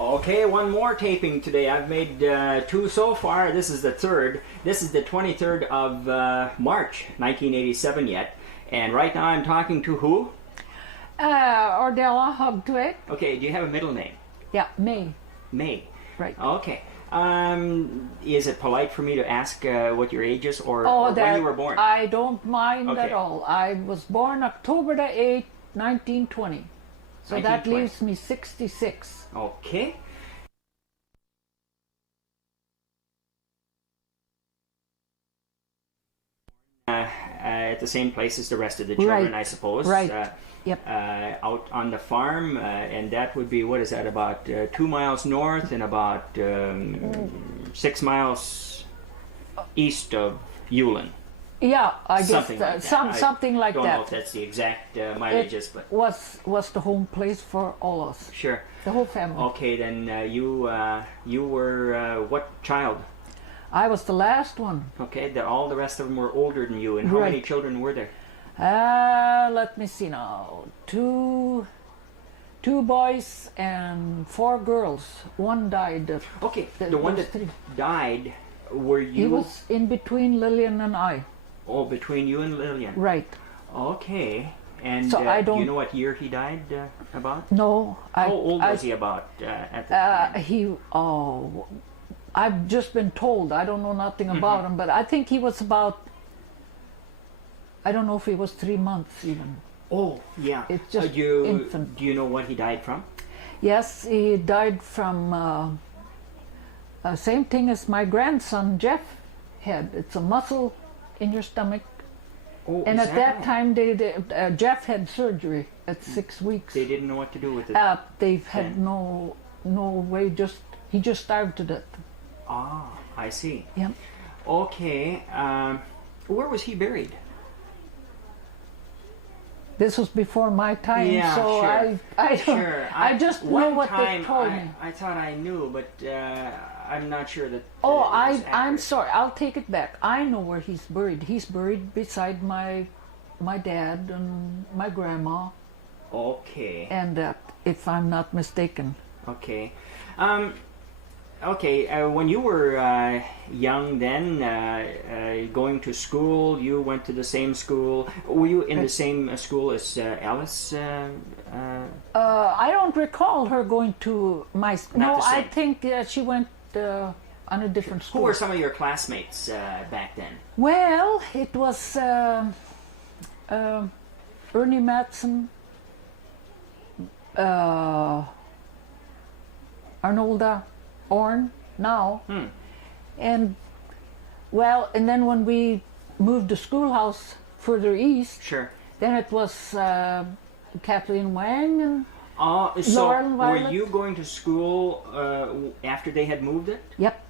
Okay, one more taping today. I've made two so far. This is the third. This is the 23rd of March, 1987 yet. And right now I'm talking to who? Ordella Hogtwig. Okay, do you have a middle name? Yeah, May. May. Right. Okay. Is it polite for me to ask what your age is or when you were born? I don't mind at all. I was born October the 8th, 1920. So 1920. That leaves me 66. Okay. At the same place as the rest of the children, I suppose. Right. Yep. Out on the farm, and that would be, what is that, about 2 miles north and about 6 miles east of Ulen. Yeah, I guess something like that. Something like that. I don't know if that. that's the exact mileages, but was the home place for all of us. Sure. The whole family. Okay, then you were what child? I was the last one. Okay, all the rest of them were older than you. And how many children were there? Let me see now. Two boys and 4 girls. One died. Okay, the one that died, were you? He was in between Lillian and I. Oh, between you and Lillian. Right. Okay. And so I don't. Do you know what year he died about? No. How old was he about at the time? I've just been told. I don't know nothing about him, but I think he was about. I don't know if he was 3 months even. Oh, yeah. It's just infant. Do you know what he died from? Yes, he died from same thing as my grandson Jeff had. It's a muscle in your stomach. Oh, and at that time, Jeff had surgery at 6 weeks. They didn't know what to do with it. They've had no way. He just starved to death. Ah, I see. Yep. Okay. Where was he buried? This was before my time, yeah, so sure. I just know what they told me. I thought I knew, but I'm not sure that. I'm sorry. I'll take it back. I know where he's buried. He's buried beside my dad and my grandma. Okay. And if I'm not mistaken. Okay. Okay, when you were young then, going to school, you went to the same school. Were you in the same school as Alice? I don't recall her going to my... No, I think she went on a different school. Who were some of your classmates back then? Well, it was Ernie Matson, Arnolda Orn now, and then when we moved to schoolhouse further east, then it was Kathleen Wang and Laurel and Violet. Were you going to school after they had moved it? Yep.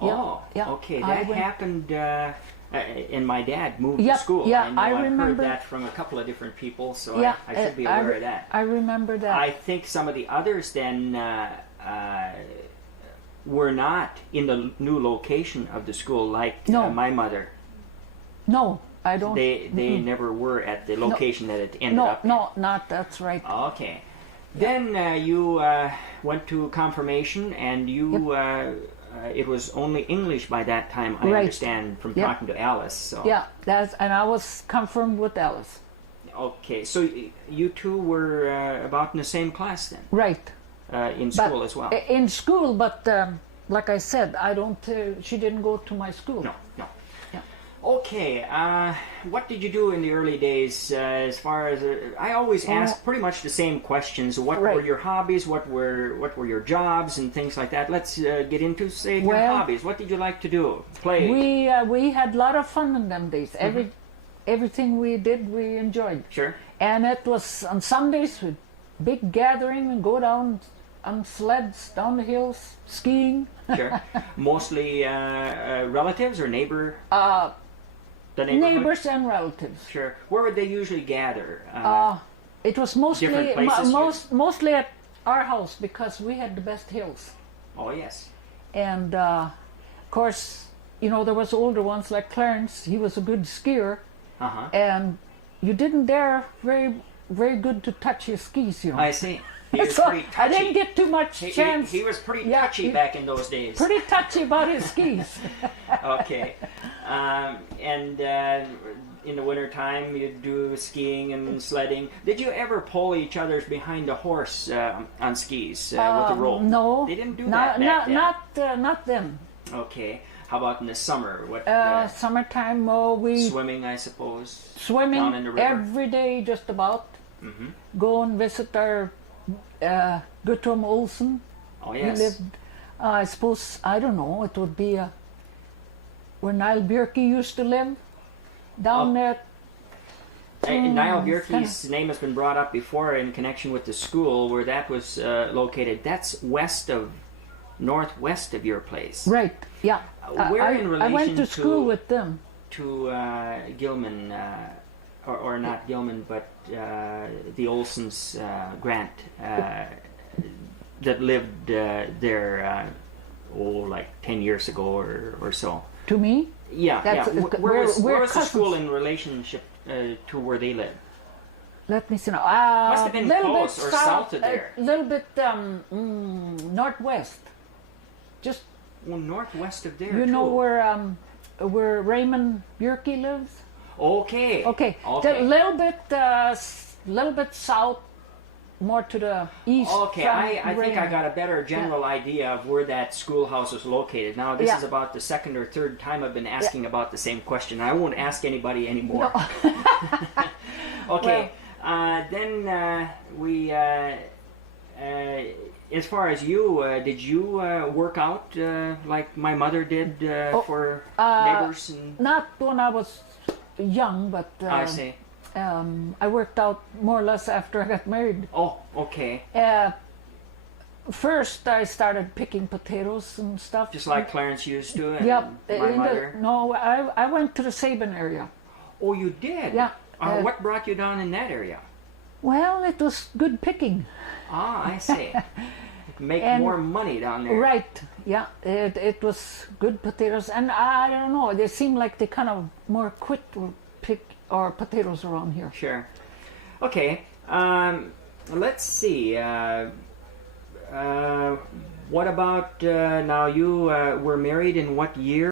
Oh, yep. Okay, that happened. And my dad moved to school. Yeah, I remember. I've heard that from a couple of different people, so I should be aware of that. I remember that. I think some of the others then were not in the new location of the school, like my mother. No, I don't. They never were at the location that it ended up in. No, not that's right. Okay. Then you went to confirmation, and you it was only English by that time, I understand, from talking to Alice. So. Yeah, and I was confirmed with Alice. Okay, so you two were about in the same class then? Right. In school as well? In school, but like I said, she didn't go to my school. No. Yeah. Okay, what did you do in the early days as far as... I always ask pretty much the same questions. What were your hobbies? What were your jobs and things like that? Let's get into, say, your hobbies. What did you like to do? Play? We had a lot of fun in them days. Everything we did, we enjoyed. Sure. And it was on Sundays with big gathering and go down on sleds down the hills, skiing. Sure. Mostly relatives or neighbor? The neighbors and relatives. Sure. Where would they usually gather? It was mostly at our house because we had the best hills. Oh, yes. And of course, there was older ones like Clarence. He was a good skier. And you didn't dare very good to touch his skis, I see. He was So pretty touchy. I didn't get too much chance. He was pretty Yeah, touchy back in those days. Pretty touchy about his skis. Okay. And in the wintertime, you'd do skiing and sledding. Did you ever pull each other's behind the horse on skis with a rope? No. They didn't do that back then? Not then. Okay. How about in the summer? What? Summertime, we Swimming, I suppose. swimming down in the river? every day, just about. Go and visit our Guttrum Olsen. Oh, yes. He lived, I suppose, I don't know, it would be where Niall Bjerke used to live, down there. Niall Bjerke's name has been brought up before in connection with the school where that was located. That's northwest of your place. Right, yeah. Where in relation I went to school with them. To Gilman, or not Gilman, but the Olsons, Grant, that lived there, like 10 years ago or so. To me? Yeah, That's, yeah. Where was the cousins. school in relationship to where they live? Let me see now. Must have been close or south of there. A little bit northwest. Just Well, northwest of there. you know where Raymond Bjerke lives? Okay. Okay. Okay. A little bit south, more to the east. Okay, from I think I Raymond. got a better general idea of where that schoolhouse is located. Now, this Yeah. is about the second or third time I've been asking about the same question. I won't ask anybody anymore. No. Okay, then we, as far as you, did you work out like my mother did for neighbors? And Not when I was young, but I see. I worked out more or less after I got married. Oh, okay. First, I started picking potatoes and stuff. Just like Clarence used to, and Yep. my mother. No, I went to the Sabin area. Oh, you did? Yeah. What brought you down in that area? Well, it was good picking. Ah, I see. Make more money down there. Right. Yeah. It was good potatoes, and I don't know. They seem like they kind of more quit to pick our potatoes around here. Sure. Okay. Let's see. What about now? You were married in what year?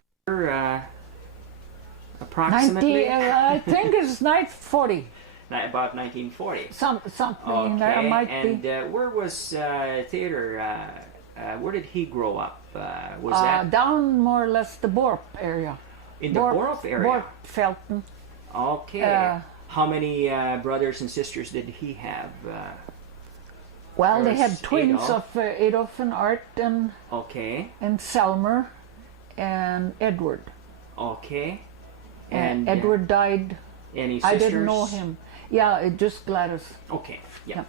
Approximately. I think it's 1940. About 1940. Something Okay. there might and be. Where was theater? Where did he grow up? Was that Down more or less the Borp area. in the Borp area? Borp, Felton. Okay. How many brothers and sisters did he have? Well, they had There's twins Adolf. of Adolf and Art and Okay. Selmer and Edward. Okay. And Edward died. Any sisters? I didn't know him. Yeah, just Gladys. Okay. Yeah.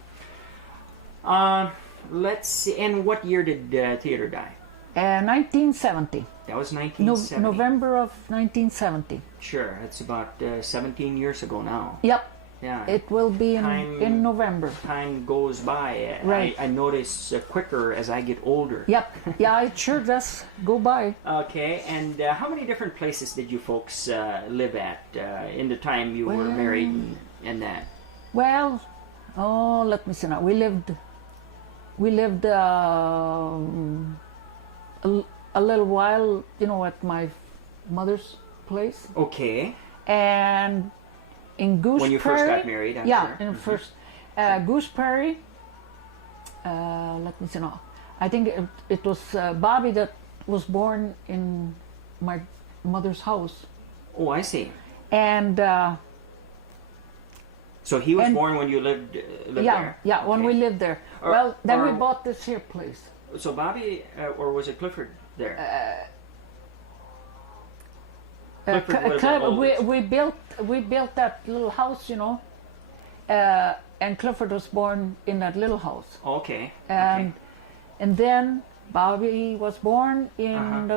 Let's see. And what year did theater die? 1970. That was 1970. November of 1970. Sure. It's about 17 years ago now. Yep. Yeah. It will be in November. Time goes by. Right. I notice quicker as I get older. Yep. Yeah, it sure does go by. Okay. And how many different places did you folks live at in the time you were married and that? Well, let me see now. We lived a little while, at my mother's place. Okay. And in Goose Prairie. When you first got married, I'm yeah, sure. in first Goose Prairie. Let me see now. I think it was Bobby that was born in my mother's house. Oh, I see. And so he was born when you lived there? Yeah, when we lived there. Then we bought this here place. So Bobby, or was it Clifford there? Clifford would have been we built that little house, and Clifford was born in that little house. Okay. And then Bobby was born in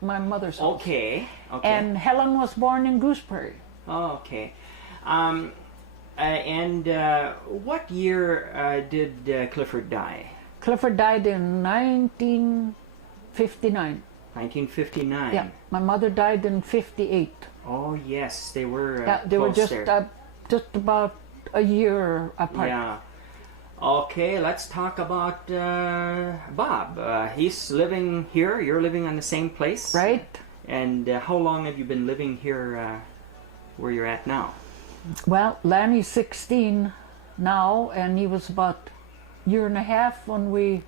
my mother's house. Okay. And Helen was born in Goose Prairie. Okay. And what year did Clifford die? Clifford died in 1959. 1959. Yeah, my mother died in 58. Oh yes, they were. They were close just there. just about a year apart. Yeah. Okay, let's talk about Bob. He's living here. You're living on the same place, right? And how long have you been living here, where you're at now? Well, Lanny's 16 now, and he was about a year and a half when we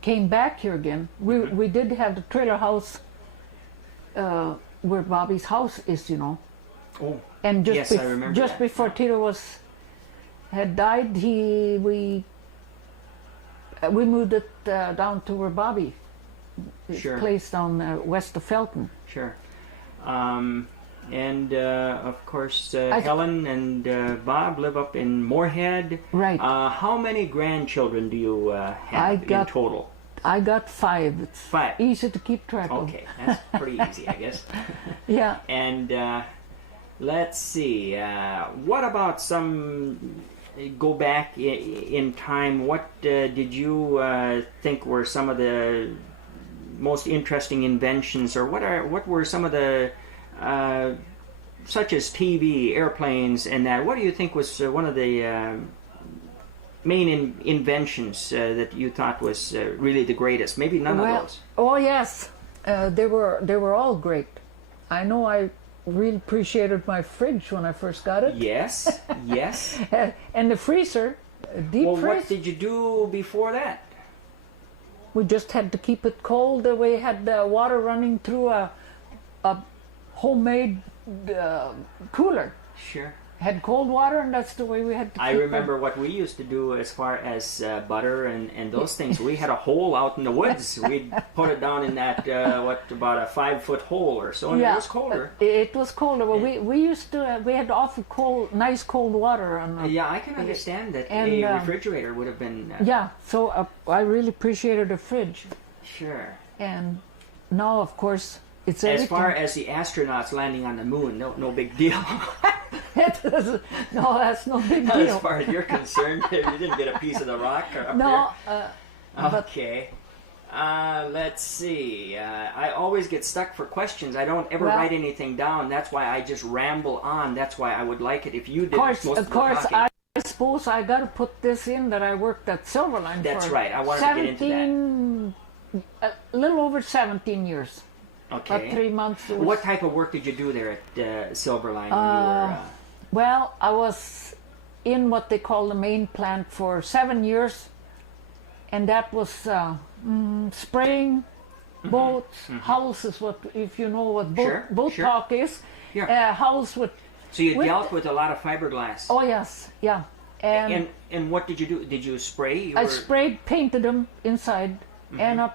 came back here again. We did have the trailer house where Bobby's house is, you know. Oh, and yes, I remember just that. before Tito had died, we moved it down to where Bobby, his place down west of Felton. Sure. And of course, Helen and Bob live up in Moorhead. Right. How many grandchildren do you have in total? I got 5. It's 5. Easy to keep track of. Okay, that's pretty easy, I guess. Yeah. And let's see. What about go back in time? What did you think were some of the most interesting inventions, or what were some of the such as TV, airplanes, and that? What do you think was one of the main inventions that you thought was really the greatest? Maybe none of those. Oh yes, they were all great. I know I really appreciated my fridge when I first got it. Yes, yes. And the freezer, deep freeze. What did you do before that? We just had to keep it cold. We had water running through a homemade cooler. Sure. Had cold water, and that's the way we had to keep I remember what we used to do as far as butter and those things. We had a hole out in the woods. We'd put it down in that, about a 5-foot hole or so, and it was colder. It was colder. Well, we used to, we had awful nice cold water. Yeah, I can understand that a refrigerator would have been... yeah, so I really appreciated the fridge. Sure. And now, of course, it's as everything. far as the astronauts landing on the moon, no big deal. No, that's no big deal. As far as you're concerned, you didn't get a piece of the rock up there. Okay. Let's see. I always get stuck for questions. I don't ever write anything down. That's why I just ramble on. That's why I would like it if you did most of the talking. I suppose I got to put this in that I worked at Silverline That's for right. I wanted to get into that. A little over 17 years. Okay. About 3 months. What type of work did you do there at Silverline when you were... Well, I was in what they call the main plant for 7 years, and that was spraying boats. Hulls is what, if you know what boat talk is. Hulls with... So you dealt with a lot of fiberglass. Oh yes, yeah. And what did you do? Did you spray? I sprayed, painted them inside, and I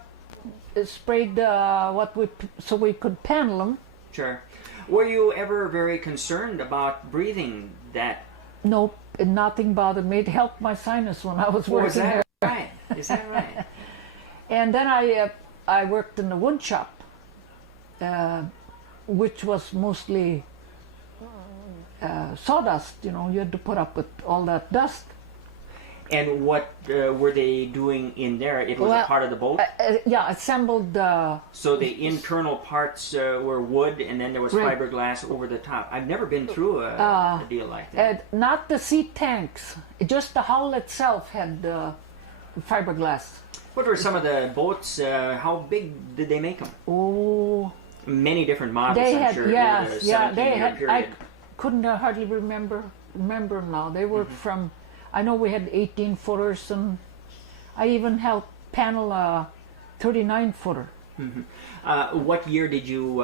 sprayed so we could panel them. Sure. Were you ever very concerned about breathing that? Nope, nothing bothered me. It helped my sinus when I was working there. Right? Is that right? And then I worked in the wood shop, which was mostly sawdust. You know, you had to put up with all that dust. And what were they doing in there? It was a part of the boat? Yeah, assembled... so the internal parts were wood, and then there was fiberglass over the top. I've never been through a deal like that. Not the seat tanks. Just the hull itself had fiberglass. What were some of the boats? How big did they make them? Oh... Many different models, I'm sure. Yes, they had... Period. I couldn't hardly remember now. They were from... I know we had 18-footers, and I even helped panel a 39-footer. What year did you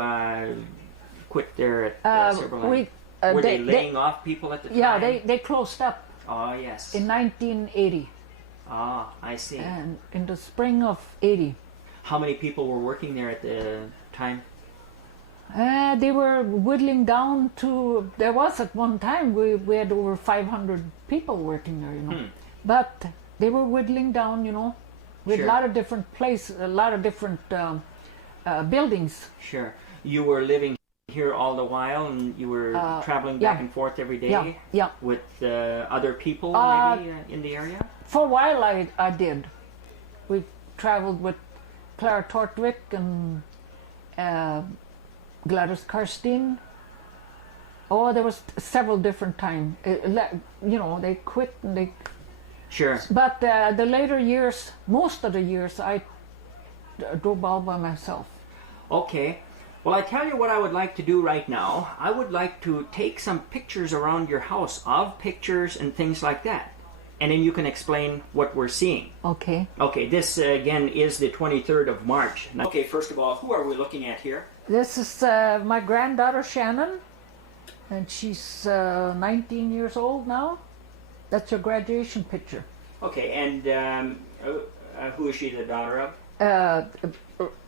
quit there at Silverline? Were they laying off people at the time? Yeah, they closed up. Oh, yes. In 1980. Ah, I see. And in the spring of 80. How many people were working there at the time? They were whittling down to... There was at one time, we had over 500 people working there, you know. But they were whittling down, you know, with a lot of different places, a lot of different buildings. Sure. You were living here all the while, and you were traveling back and forth every day? Yeah. With other people maybe in the area? For a while I did. We traveled with Clara Tortwick and... Gladys Karstein. Oh, there was several different times. You know, they quit and Sure. But the later years, most of the years, I drove all by myself. Okay. Well, I tell you what I would like to do right now. I would like to take some pictures around your house of pictures and things like that. And then you can explain what we're seeing. Okay. Okay, this again is the 23rd of March. Okay, first of all, who are we looking at here? This is my granddaughter Shannon, and she's 19 years old now. That's her graduation picture. Okay, and who is she the daughter of?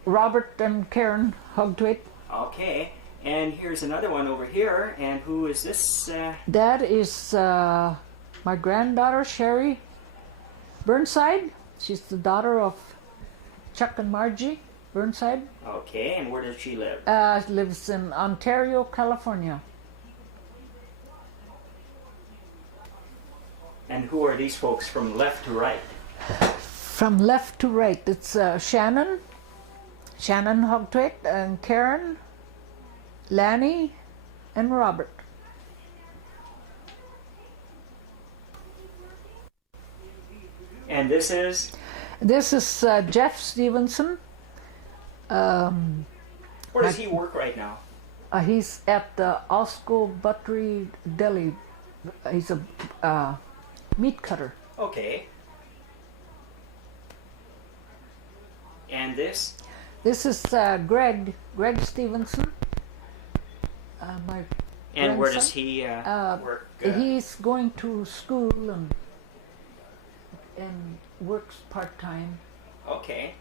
Robert and Karen Hugtwit. Okay, and here's another one over here, and who is this? That is my granddaughter Sherry Burnside. She's the daughter of Chuck and Margie Burnside. Okay, and where does she live? Lives in Ontario, California. And who are these folks from left to right? From left to right, it's Shannon Hugtwit, and Karen, Lanny, and Robert. And this is? This is Jeff Stevenson. Where does he work right now? He's at the Osco Buttery Deli. He's a meat cutter. Okay. And this? This is Greg Stevenson. My and where grandson. does he work? He's going to school and works part-time. Okay.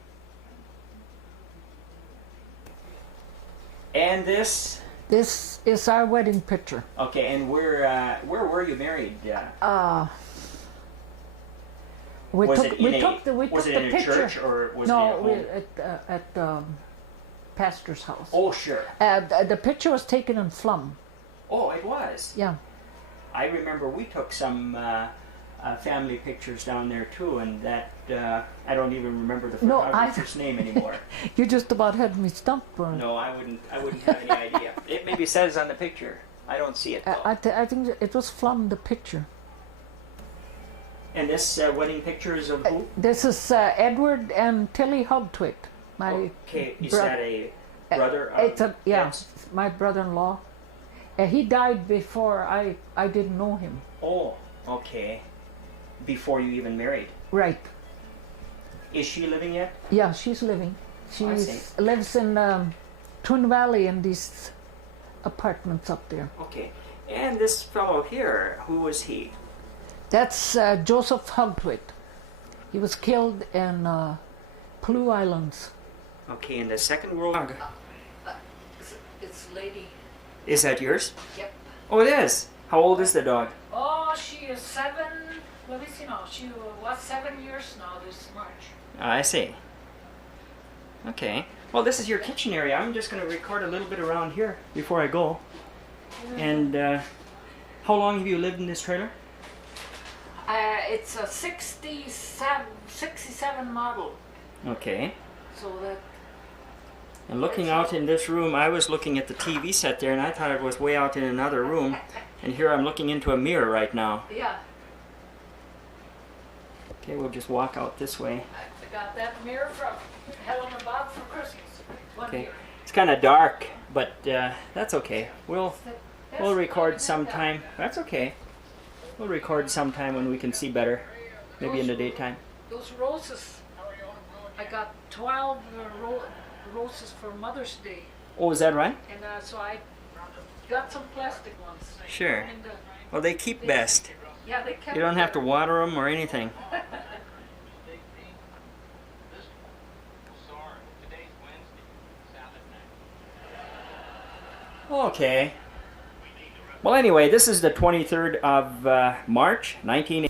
And this? This is our wedding picture. Okay, and where were you married? Was it in a church or was it at the pastor's house. Oh, sure. The picture was taken in Flum. Oh, it was? Yeah. I remember we took some family pictures down there too, and that I don't even remember the photographer's name anymore. You just about had me stumped, Brian. No, I wouldn't have any idea. It maybe says on the picture. I don't see it though. I think it was Flum, the picture. And this wedding picture is of who? This is Edward and Tilly Hugtwit. Okay, is that a brother? It's my brother-in-law. He died before I didn't know him. Oh, okay. Before you even married. Right. Is she living yet? Yeah, she's living. She lives in Twin Valley in these apartments up there. Okay. And this fellow here, who was he? That's Joseph Hugtwit. He was killed in Pelew Islands. Okay, in the Second World War. It's Lady. Is that yours? Yep. Oh, it is. How old is the dog? Oh, she is 7. Let me see now. She was 7 years now this March. I see. Okay. Well, this is your kitchen area. I'm just going to record a little bit around here before I go. And how long have you lived in this trailer? It's a 67 model. Okay. So that. And looking out in this room, I was looking at the TV set there, and I thought it was way out in another room. And here I'm looking into a mirror right now. Yeah. Okay, we'll just walk out this way. I got that mirror from Helen and Bob for Christmas. Okay. Year. It's kind of dark, but that's okay. We'll record sometime. That's okay. We'll record sometime when we can see better. Maybe in the daytime. Those roses, I got 12 roses for Mother's Day. Oh, is that right? And so I got some plastic ones. Sure. Well, they keep best. Yeah, they kept. You don't have to water them or anything. Okay. Well, anyway, this is the 23rd of March, 1980.